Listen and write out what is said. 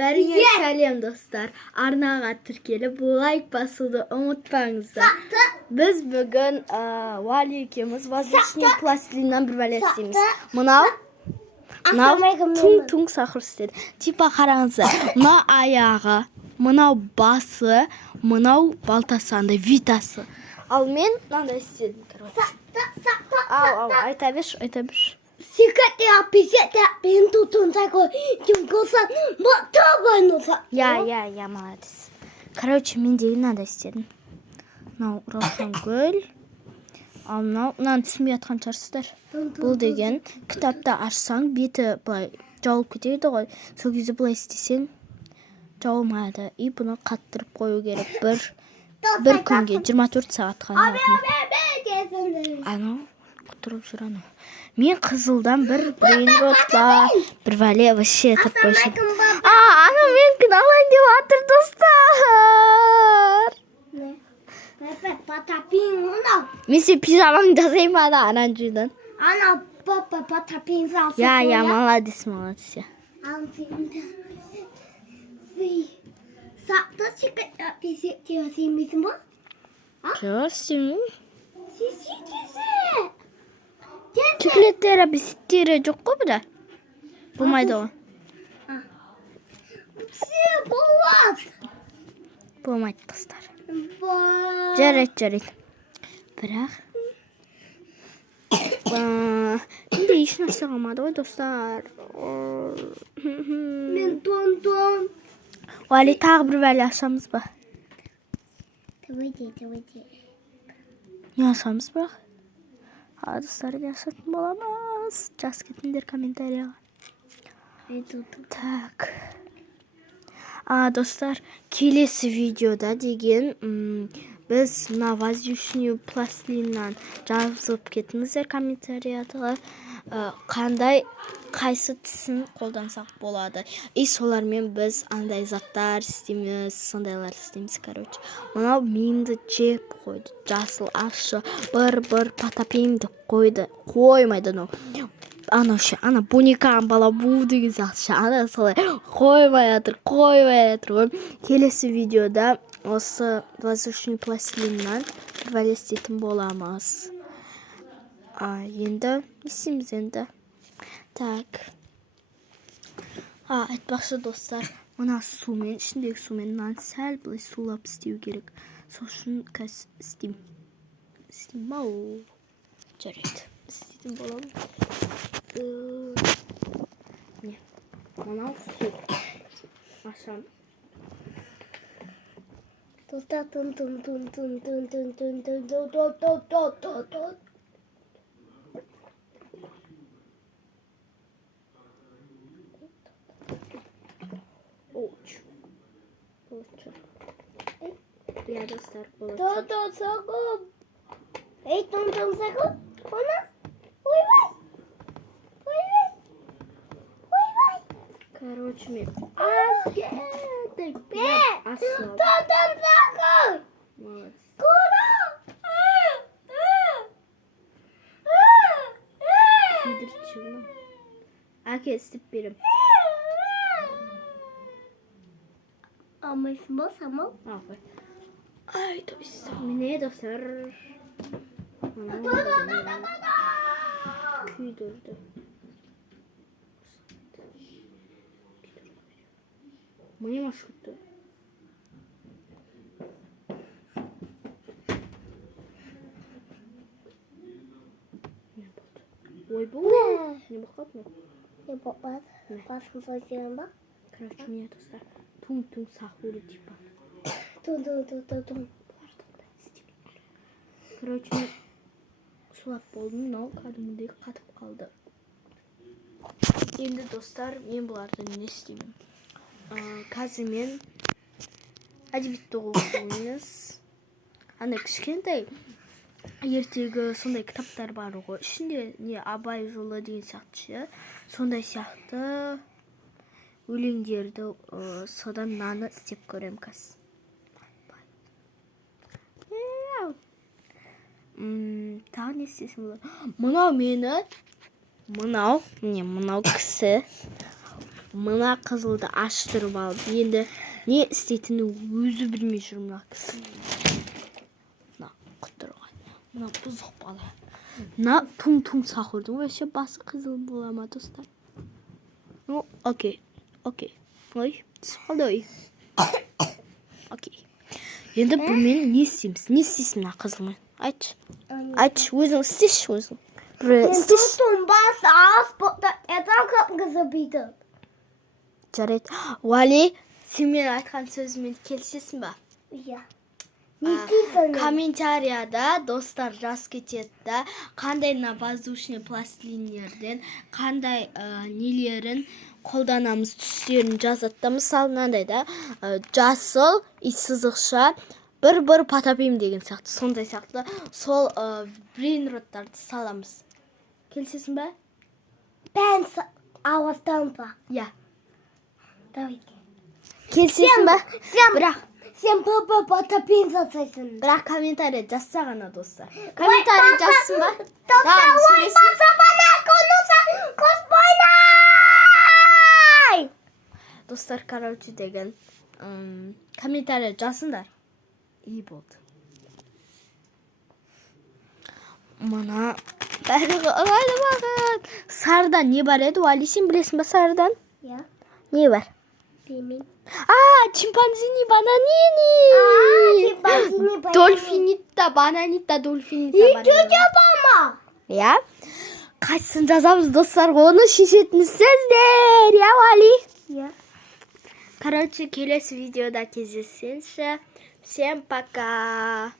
Бәріңе сәлем достар. Арнаға тіркеліп лайк басуды ұмытпаңыздар. Біз бүгін Вали екеуміз воздушный пластилиннан бір бәле істейміз. Мынау туң сахар істеді. Типа қараңыздар. Мынау аяғы, мынау басы, мынау балтасы, андай витасы. Ал мен мынандай істедім. Айта берші. Я, молодец. Короче, мен деген мынандай істедім. Мынау Раушан гүл. Ал мынаны түсінбей жатқан шығарсыздар. Бұл деген кітапты ашсаң, беті былай жауып кетеді ғой. Сол кезде былай істесең, жауылмайды. И бұны қаттырып қою керек бір күнге 24 сағатқа. Анау құтырып жүр анау. Мен қызылдан бір брейнротта бір вәле вообще таппайшым. Ана менкін алайын деп атыр достар. Мен сен пижамаң жасайын ба оранжевыйдан? Я, молодец. Чөкілеттері бісеттері жоқ қой бұда? Болмайды ғой. Болмайды достар. Жарайды. Бірақ менде еш нәрсе қалмады ғой достар. Мен тон. Вали тағы бір бәле ашамыз ба? Давайте. Не ашамыз бірақ? Достар, не ашатын боламыз? Жаз кетіңдер комментарияға. Так. Достар, келесі видеода деген біз мына воздушный пластилиннан жазып кетіңіздер комментарияға. Қандай қайсы түсін қолдансақ болады. И солармен біз андай заттар істейміз, сондайлар істейміз, короче. Мынау мемді жеп қойды. Жасыл ашы бір потапеймді қойды. Қоймайды но. Ана бунекан бала бұл деген зақшы. Ана солай қоймай атыр. Келесі видеода осы воздушный пластилиннан бәле істейтін боламыз. Енді істейміз енді. Так. Айтпақшы достар, мына сумен, ішіндегі сумен мынаны сәл былай сулап істеу керек. Сол үшін қазір істеймін бау. Жарайды. Істейтін боламын. Не? Мынау су. Ашам. Получше. Я достар получше. Эй, тон саку. Она? Ой. Короче, мен Тон саку. Молодец. Күйдіртші. Әке, істеп берем. Алмайсың ба, самал? Ай, достар, міне достар. Күйдірді. Мне машутты. Ой, бұл не бақат ма? Не бақат. Басқын сойсен ба? Короче, у меня достар туң сахуры типа. Тун. Короче, мен сулап болдым, мынау кәдімгідей қатып қалды. Енді достар, мен бұларды не істеймін? Қазір мен әдебиетті оқимыз. Андай кішкентай ертегі сондай кітаптар бар ғой. Ішінде не Абай жолы деген сияқты, сондай сияқты өлеңдерді содан мынаны істеп көрем қазір. Тағы не істесем болады? Мынау мені, мынау кісі мына қызылды аштырып алып, енді не істейтінін өзі білмей жүр мына кісі. Мына құтырған, мына бұзық бала. Мына туң сақырдың, вообще басы қызыл бола ма, достар? Ну, окей. Ой, түсіп ой. Окей. Енді бұмен не істейміз? Не істейсің мына қызылмен? Айтшы, өзің істейші өзің. Tutun bas az botta etan kapımızı bitir. Жарайды. Уали, сен мен айтқан сөзімен келісесің ба? Иә. Не дейсің? Комментарияда достар жаз кетеді да, қандай на воздушный пластилиндерден, қандай нелерін қолданамыз түстерін жазады да. Мысалы мынандай да, жасыл и сызықша бір потопим деген сияқты, сондай сияқты сол брейнроттарды саламыз. Келісесің ба? Ben ağızdan bak. Иә. Давайте. Келісесің ба? Бірақ Sen baba patapin saçarsın. Бірақ комментария жазса ғана, достар. Комментария жазсын ба? Dostlar vay basa bana konusa kosboynay. Достар, короче деген комментария жазсындар. İyi болды. Мына бәрі қалайды бағын. Сарыдан не бар еді? Уали, сен білесің ба сарыдан? Ya. Не бар? Bilmem. Чимпанзини бананини. Чимпанзини бананини. Дольфинитта бананитта дольфинитта бананитта. Çocuk ama. Иә. Қайсысын жазамыз, достар? Оны шешетін сіздер. Иә, Уали? Ya. Короче, келесі видеода кездескенше. Всем пока.